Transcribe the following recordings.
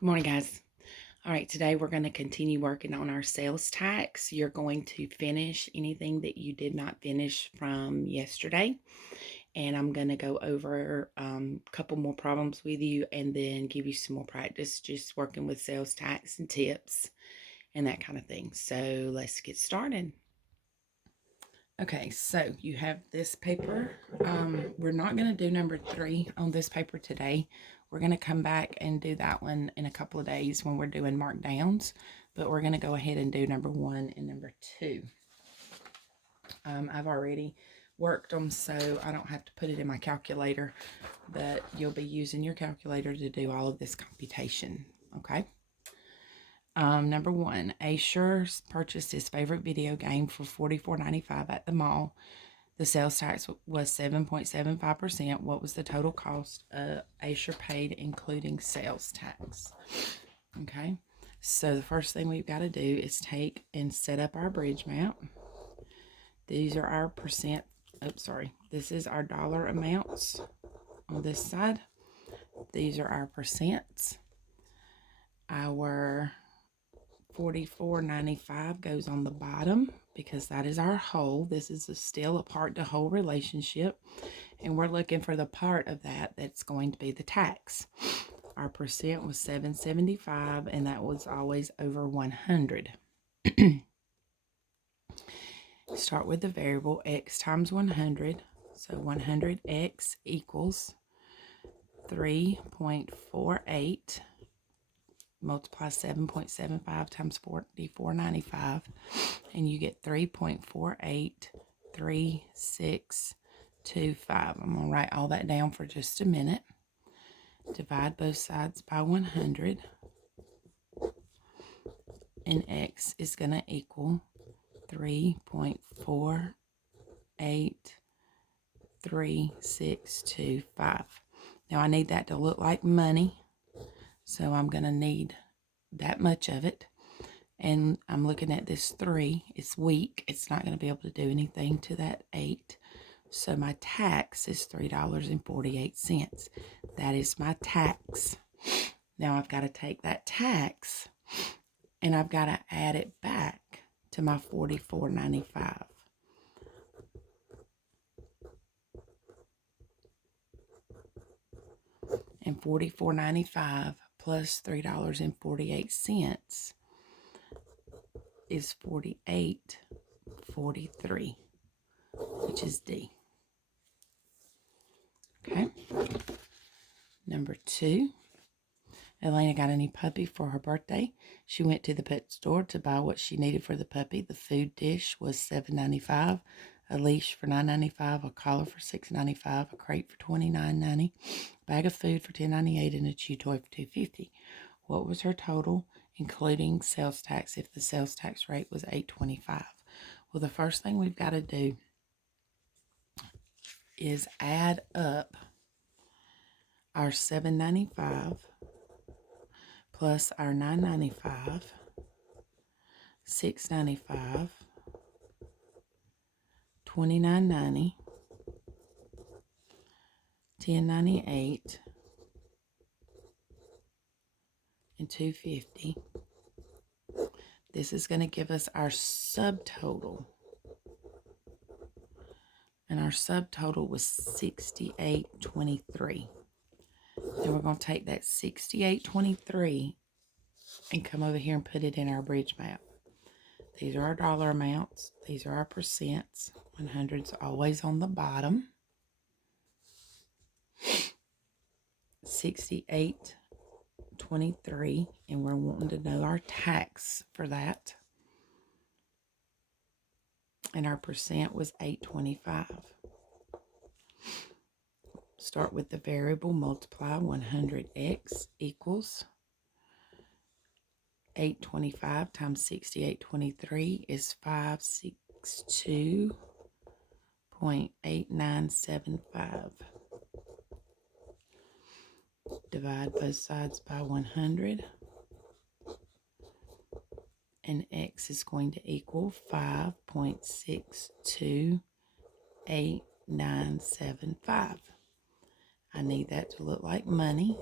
Good morning, guys. All right, today we're going to continue working on our sales tax. You're going to finish anything that you did not finish from yesterday. And I'm going to go over a couple more problems with you and then give you some more practice just working with sales tax and tips and that kind of thing. So let's get started. Okay, so you have this paper. We're not going to do number 3 on this paper today. We're going to come back and do that one in a couple of days when we're doing markdowns. But we're going to go ahead and do number 1 and number 2. I've already worked them, so I don't have to put it in my calculator. But you'll be using your calculator to do all of this computation, okay? Number 1, Asher purchased his favorite video game for $44.95 at the mall. The sales tax was 7.75%. What was the total cost Asher paid, including sales tax? Okay, so the first thing we've got to do is take and set up our bridge map. These are our percent. This is our dollar amounts on this side. These are our percents. Our $44.95 goes on the bottom because that is our whole. This is still a part to whole relationship, and we're looking for the part of that that's going to be the tax. Our percent was 775, and that was always over 100. Start with the variable x times 100. So 100x equals 3.48. Multiply 7.75 times 44.95, and you get 3.483625. I'm going to write all that down for just a minute. Divide both sides by 100, and x is going to equal 3.483625. Now I need that to look like money. So I'm going to need that much of it. And I'm looking at this 3. It's weak. It's not going to be able to do anything to that 8. So my tax is $3.48. That is my tax. Now I've got to take that tax and I've got to add it back to my $44.95. And $44.95 plus $3.48 is $48.43, which is D. Okay. Number 2, Elena got a new puppy for her birthday. She went to the pet store to buy what she needed for the puppy. The food dish was $7.95, a leash for $9.95, a collar for $6.95, a crate for $29.90, bag of food for $10.98, and a chew toy for $2.50. What was her total, including sales tax, if the sales tax rate was $8.25? Well, the first thing we've got to do is add up our $7.95 plus our $9.95, $6.95, $29.90, $10.98, and $2.50. This is going to give us our subtotal. And our subtotal was $68.23. Then we're going to take that $68.23 and come over here and put it in our bridge map. These are our dollar amounts. These are our percents. 100's always on the bottom. 68.23, and we're wanting to know our tax for that. And our percent was 8.25. Start with the variable, multiply 100x equals 825 times 68.23 is 562.8975. Divide both sides by 100. And x is going to equal 5.628975. I need that to look like money.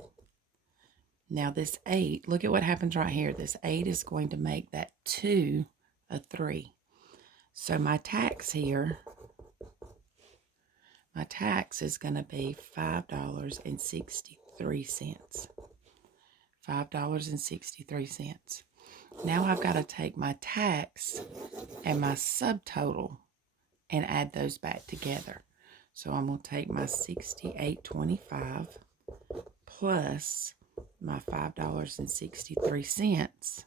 Now this 8, look at what happens right here. This 8 is going to make that 2 a 3. So my tax here, my tax is going to be $5.63. $5.63. Now I've got to take my tax and my subtotal and add those back together. So I'm going to take my $68.25 plus my $5.63.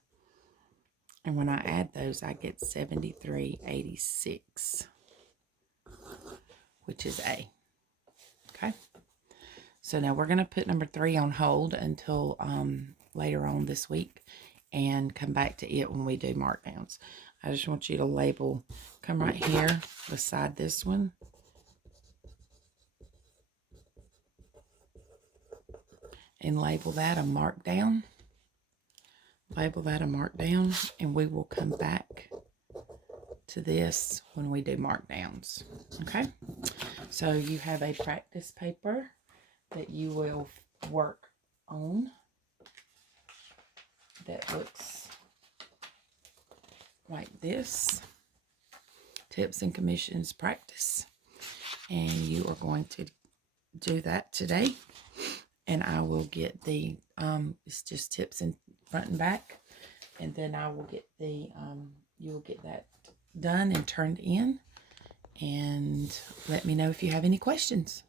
And when I add those, I get $73.86, which is A. Okay. So now we're going to put number 3 on hold until later on this week and come back to it when we do markdowns. I just want you to label, come right here beside this one. And label that a markdown. Label that a markdown, and we will come back to this when we do markdowns. Okay? So you have a practice paper that you will work on that looks like this. Tips and commissions practice. And you are going to do that today. And I will get the, it's just tips in front and back. And then I will get the, you will get that done and turned in. And let me know if you have any questions.